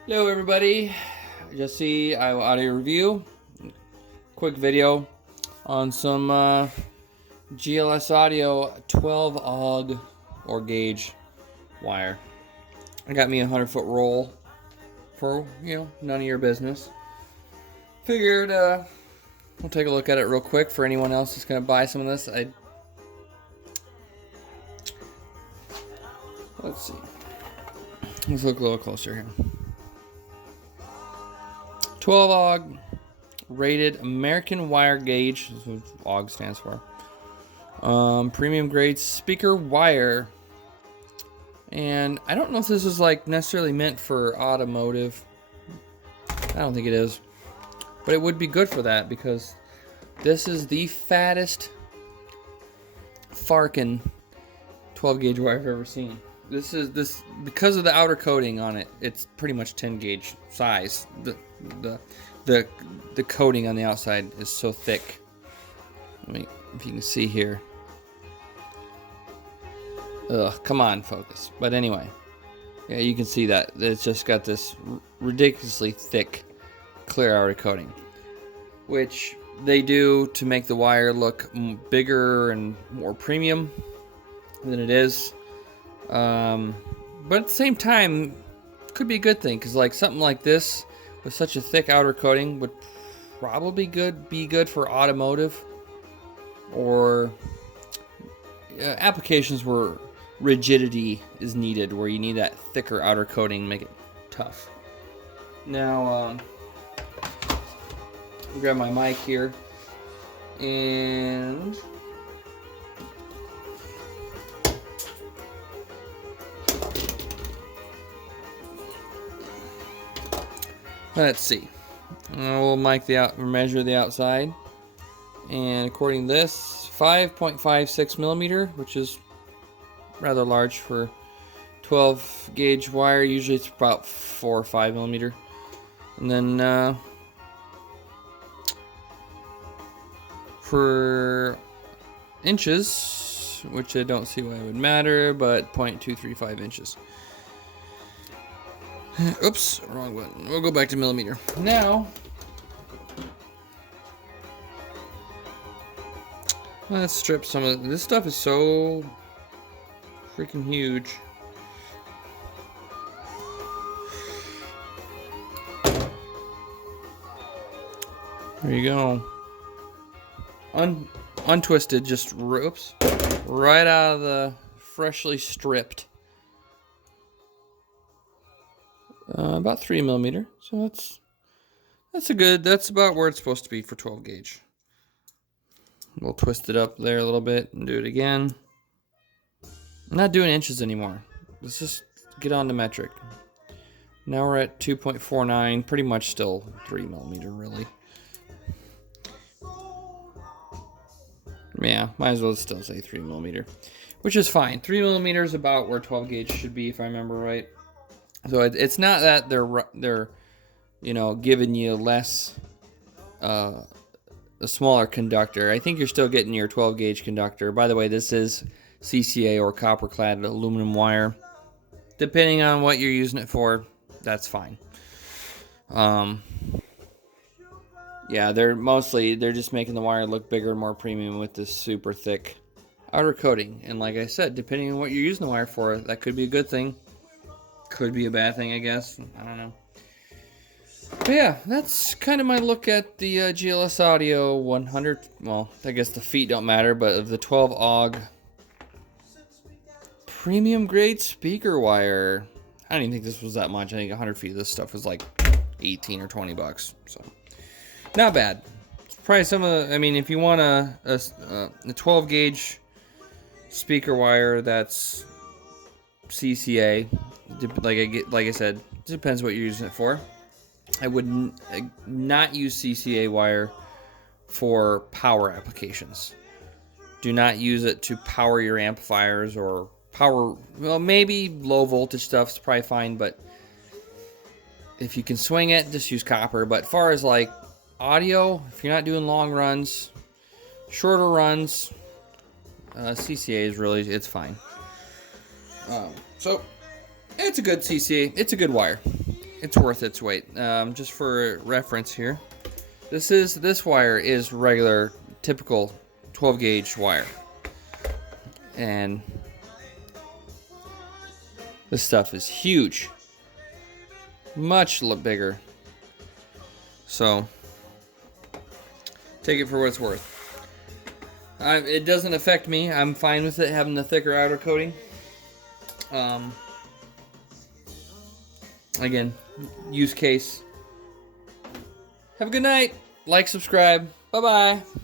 Hello everybody, Jesse, audio review, quick video on some GLS audio 12 AWG or gauge wire. I got me a 100-foot roll for, none of your business. Figured we'll take a look at it real quick for anyone else that's going to buy some of this. Let's see. Let's look a little closer here. 12 AWG rated American wire gauge. This is what AWG stands for. Premium grade speaker wire. And I don't know if this is like necessarily meant for automotive. I don't think it is. But it would be good for that because this is the fattest farkin 12 gauge wire I've ever seen. This because of the outer coating on it. It's pretty much 10 gauge size. The coating on the outside is so thick. Let me, if you can see here. Ugh, come on, focus. But anyway, yeah, you can see that it's just got this ridiculously thick, clear outer coating, which they do to make the wire look bigger and more premium than it is. But at the same time, could be a good thing because like something like this with such a thick outer coating would probably be good for automotive or applications where rigidity is needed, where you need that thicker outer coating to make it tough. Now, grab my mic here and let's see. We'll measure the outside, and according to this, 5.56 millimeter, which is rather large for 12 gauge wire. Usually it's about 4 or 5 millimeter. And then for inches, which I don't see why it would matter, but 0.235 inches. Oops, wrong one. We'll go back to millimeter. Now, let's strip some of this stuff. Is so freaking huge. There you go. Untwisted, just oops, right out of the freshly stripped. About 3 millimeter, so that's about where it's supposed to be for 12 gauge. We'll twist it up there a little bit and do it again. I'm not doing inches anymore. Let's just get on to metric. Now we're at 2.49, pretty much still 3 millimeter, really. Yeah, might as well still say 3 millimeter, which is fine. 3 millimeter is about where 12 gauge should be, if I remember right. So it's not that they're giving you less a smaller conductor. I think you're still getting your 12 gauge conductor. By the way, this is CCA or copper clad aluminum wire. Depending on what you're using it for, that's fine. Yeah, they're just making the wire look bigger and more premium with this super thick outer coating. And like I said, depending on what you're using the wire for, that could be a good thing. Could be a bad thing, I guess. I don't know. But yeah, that's kind of my look at the GLS Audio 100. Well, I guess the feet don't matter, but of the 12 AWG premium grade speaker wire. I don't even think this was that much. I think 100 feet of this stuff was like 18 or 20 bucks. So not bad. It's probably some of the, I mean, if you want a 12 gauge speaker wire that's CCA, like I said, it depends what you're using it for. I would not use CCA wire for power applications. Do not use it to power your amplifiers or power, well, maybe low voltage stuff's probably fine, but if you can swing it, just use copper. But as far as like audio, if you're not doing long runs, shorter runs, CCA is really, it's fine. So it's a good CCA. It's a good wire. it's worth its weight. Just for reference here, this wire is regular, typical 12 gauge wire, and this stuff is huge, much bigger. So take it for what it's worth. It doesn't affect me. I'm fine with it having the thicker outer coating. Again, use case. Have a good night. Like, subscribe. Bye-bye.